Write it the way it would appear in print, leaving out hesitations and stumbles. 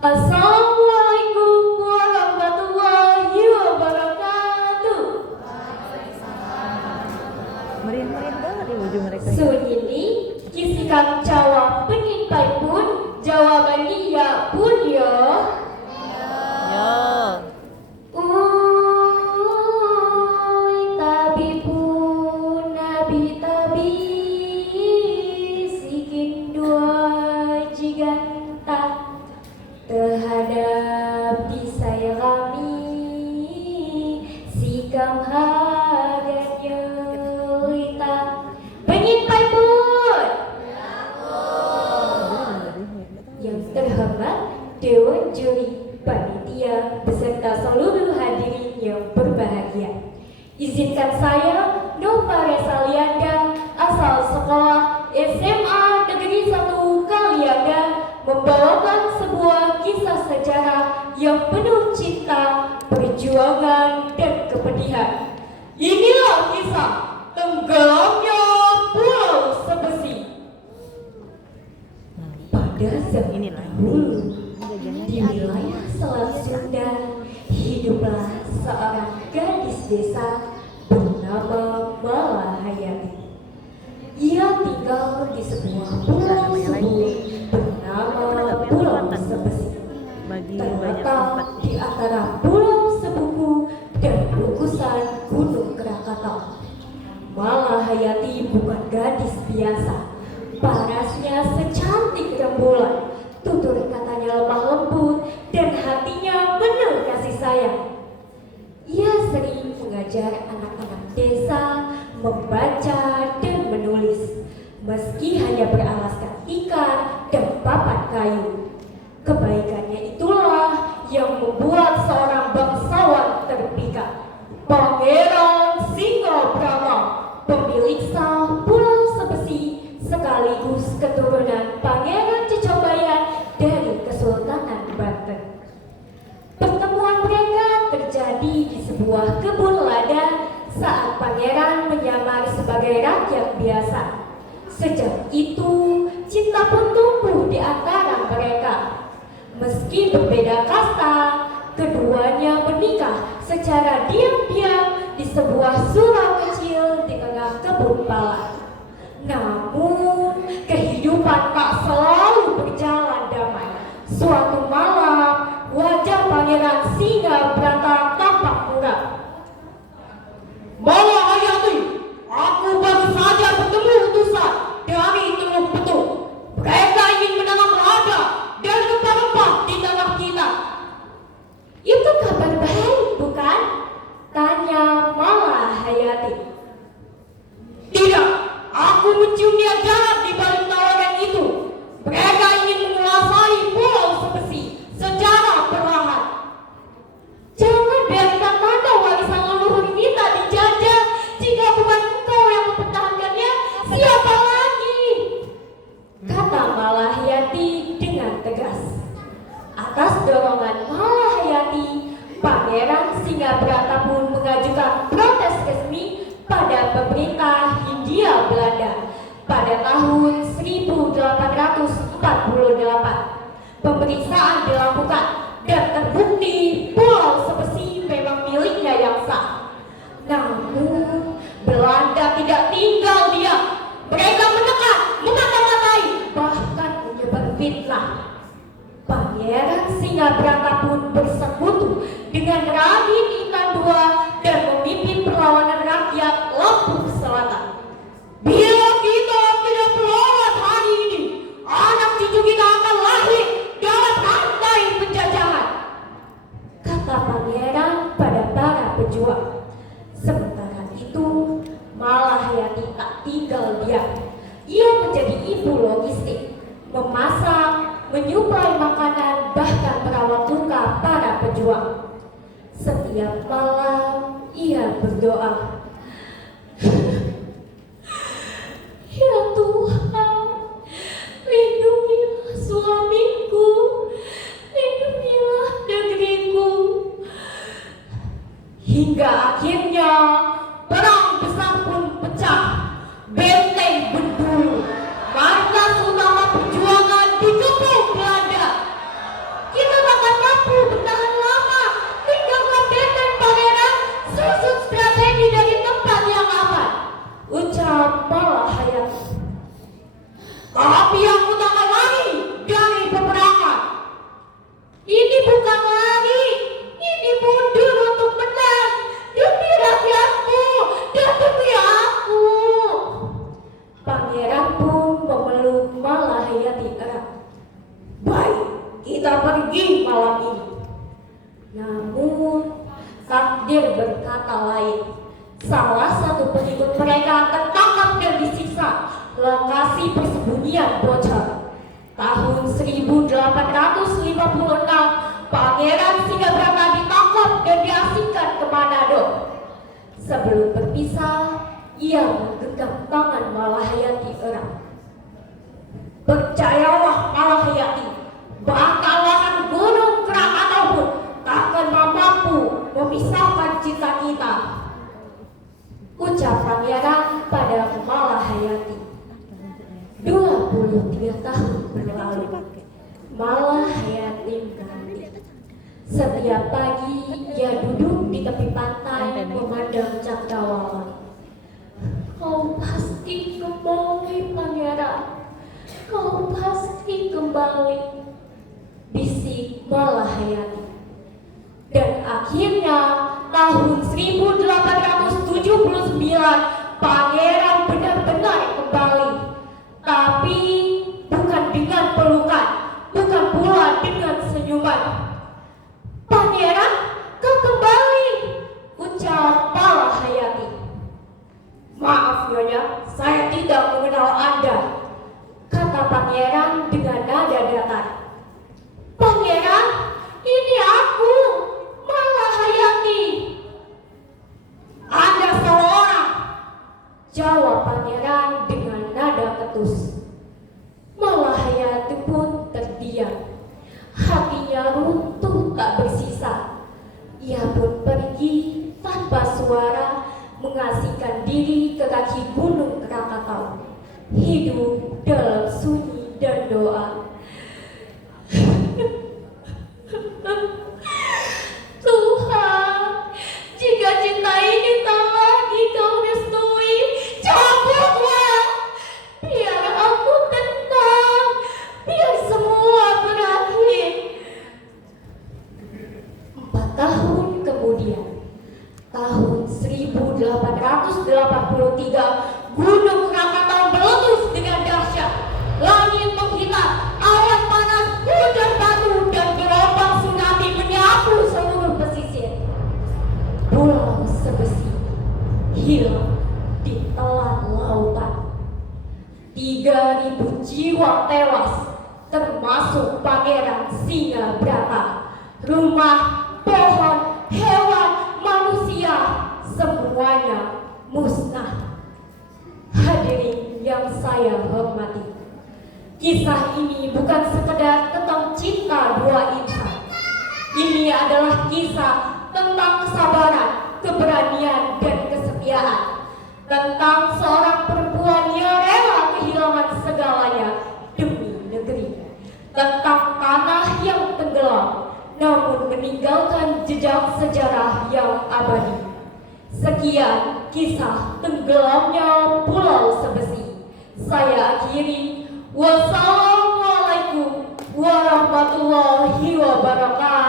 Assalamualaikum warahmatullahi wabarakatuh. Meriah-meriah banget ya baju mereka. Sunyini kisikan jawab penimpai pun jawaban dia pun ya. Yo. Tabi pun nabi tabi sikin dua jiganta terhadap disaya kami sikam harganya kita penyimpai pun yang terhormat Dewan Juri Panitia beserta seluruh hadirin yang berbahagia. Izinkan saya, Nova Resalianda, asal sekolah SMA Negeri 1 Kalianda, membawakan sebuah kisah sejarah yang penuh cinta, perjuangan, dan kepedihan. Inilah kisah tenggelamnya Pulau Sebesi. Pada zaman dahulu, di wilayah Selat Sunda, hiduplah seorang gadis desa bernama Malahayati. Ia tinggal di sebuah pulau subur bernama Pulau Sebesi. Terletak di antara Pulau Sebuku dan gugusan Gunung Krakatau. Malahayati bukan gadis biasa. Parasnya secantik rembulan, tutur katanya lemah lembut, dan hatinya penuh kasih sayang. Ia sering mengajar anak-anak desa membaca dan menulis, meski hanya beralaskan tikar dan papan kayu. Kebaikannya itulah yang membuat seorang bangsawan terpikat, Pangeran Singabrama, pemilik sah Pulau Sebesi, sekaligus keturunan Pangeran Cecobayan dari Kesultanan Banten. Pertemuan mereka terjadi di sebuah kebun lada saat pangeran menyamar sebagai rakyat biasa. Sejak itu, cinta pun tumbuh di antara mereka. Meski berbeda kasta, keduanya menikah secara diam-diam di sebuah surau kecil di tengah kebun pala. Namun, kehidupan tak selalu berjalan damai. Suatu malam, wajah Pangeran Singabrata tampak muram. Malahayati, aku baru saja bertemu utusan dari Teluk Betung. Mereka ingin menanam lada dan rempah-rempah di tanah kita. Itu kabar baik, bukan? Tanya Malahayati. Tidak, aku mencium niat jahat di balik tawaran itu. Mereka ingin menguasai Pulau Sebesi secara perlahan. Jangan biarkan tanda warisan leluhur kita dijajah. Jika bukan engkau yang mempertahankannya, siapa lagi? Kata Malahayati dengan tegas. Atas dorongan Malahayati, Pangeran Singabrata pun mengajukan protes resmi pada pemerintah Hindia Belanda pada tahun 1848. Pemeriksaan dilakukan dan terbukti Pulau Sebesi memang miliknya yang sah. Namun Belanda tidak tinggal diam. Mereka menekan, memata-matai, bahkan menyebar fitnah. Pangeran Singabrata pun bersekutu dengan Raden Intan II dan memimpin perlawanan rakyat Lampung Selatan. Bila kita tidak melawan hari ini, anak cucu kita akan lahir dalam rantai penjajahan, kata pangeran pada para pejuang. Sementara itu, Malahayati tak tinggal diam. Ia menjadi ibu logistik, memasak, menyuplai makanan, bahkan merawat luka para pejuang. Setiap malam ia berdoa, ya Tuhan, lindungilah suamiku, lindungilah negeriku. Hingga akhirnya perang besar pun pecah, benteng berduru, markas utama perjuangan dikepung Belanda. Kita Malahayati. Tapi aku tak lari dari peperangan. Ini bukan lari, ini mundur untuk menang demi rakyatku dan demi aku. Pangeran pun memeluk Malahayati erat. Baik, kita pergi malam ini. Namun takdir berkata lain. Salah satu pengikut mereka tertangkap dan disiksa. Lokasi persembunyian bocor. Tahun 1856, Pangeran Singabrata ditangkap dan diasingkan ke Manado. Sebelum berpisah, ia menggenggam tangan Malahayati erat. Percayalah Malahayati, bakalan gunung Krakatau pun takkan mampu memisahkan cinta kita. Ucap pangeran pada Malahayati. 23 tahun berlalu, Malahayati mati. Setiap pagi ia duduk di tepi pantai memandang cakrawala. Kau pasti kembali, pangeran. Kau pasti kembali, bisik Malahayati. Dan akhirnya tahun 1879 pangeran benar-benar kembali. Tapi bukan dengan pelukan, bukan pula dengan senyuman. Pangeran, kau kembali, ucap Malahayati. Maaf Nyonya, saya tidak mengenal Anda, kata pangeran dengan nada datar. Pangeran, ini aku, Malahayati. Anda salah orang, jawab pangeran dengan nada ketus. Malahayati pun terdiam. Hatinya runtuh tak bersisa. Ia pun pergi tanpa suara mengasingkan diri ke kaki gunung Krakatau. Hidup dalam sunyi dan doa. Tuhan, jika cinta ini tak lagi kau restui, cabutlah. Biar aku tenang, biar semua berakhir. 4 tahun kemudian, tahun 1883, gunung Krakatau meletus dengan dahsyat. Langit menghitam, awan panas, hujan batu, dan gelombang tsunami menyapu seluruh pesisir. Pulau sebesi hilang di telan lautan. 3.000 jiwa tewas, termasuk Pangeran Singabrata. Rumah, pohon, hewan, manusia, semuanya musnah. Hadirin yang saya hormati, kisah ini bukan sekedar tentang cinta dua insan. Ini adalah kisah tentang kesabaran, keberanian, dan kesetiaan. Tentang seorang perempuan yang rela kehilangan segalanya demi negeri. Tentang tanah yang tenggelam, namun meninggalkan jejak sejarah yang abadi. Sekian kisah tenggelamnya Pulau Sebesi. Saya akhiri. Wassalamualaikum warahmatullahi wabarakatuh.